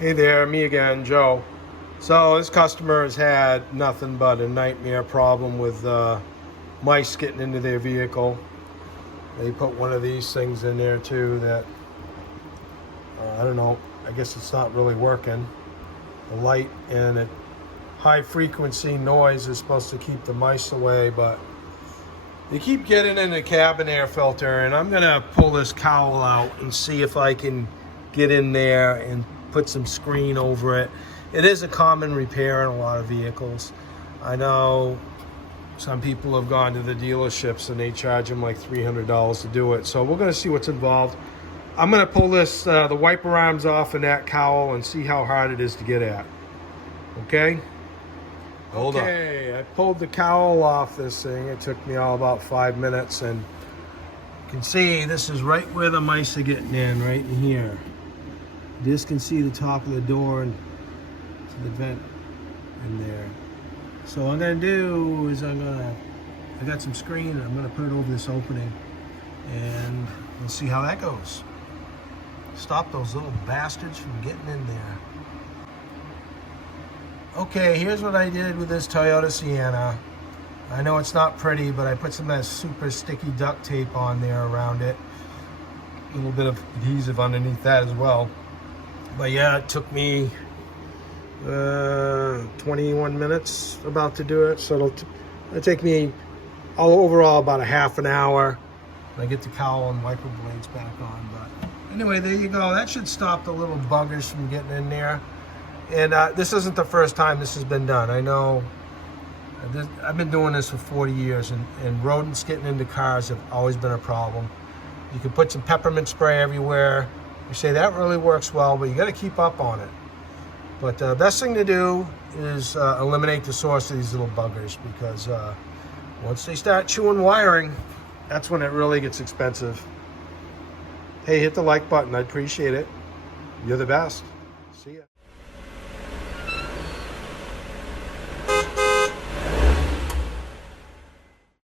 Hey there, me again, Joe. So this customer has had nothing but a nightmare problem with mice getting into their vehicle. They put one of these things in there too that, I don't know, I guess it's not really working. The light and it, high frequency noise is supposed to keep the mice away, but they keep getting in the cabin air filter, and I'm gonna pull this cowl out and see if I can get in there and put some screen over it. It is a common repair in a lot of vehicles. I know some people have gone to the dealerships and they charge them like $300 to do it. So we're gonna see what's involved. I'm gonna pull this, the wiper arms off in that cowl and see how hard it is to get at. Okay? Hold on. Okay, I pulled the cowl off this thing. It took me all about 5 minutes, and you can see this is right where the mice are getting in, right in here. You just can see the top of the door and to the vent in there. So what I'm gonna do is I got some screen and I'm gonna put it over this opening, and we'll see how that goes. Stop those little bastards from getting in there. Okay, here's what I did with this Toyota Sienna. I know it's not pretty, but I put some of that super sticky duct tape on there around it. A little bit of adhesive underneath that as well. But yeah, it took me 21 minutes about to do it. So it'll take me overall about a half an hour when I get the cowl and wiper blades back on. But anyway, there you go. That should stop the little buggers from getting in there. And this isn't the first time this has been done. I know I've been doing this for 40 years, and rodents getting into cars have always been a problem. You can put some peppermint spray everywhere. You say that really works well, but you got to keep up on it. But the best thing to do is eliminate the source of these little buggers, because once they start chewing wiring, that's when it really gets expensive. Hey, hit the like button. I'd appreciate it. You're the best. See ya.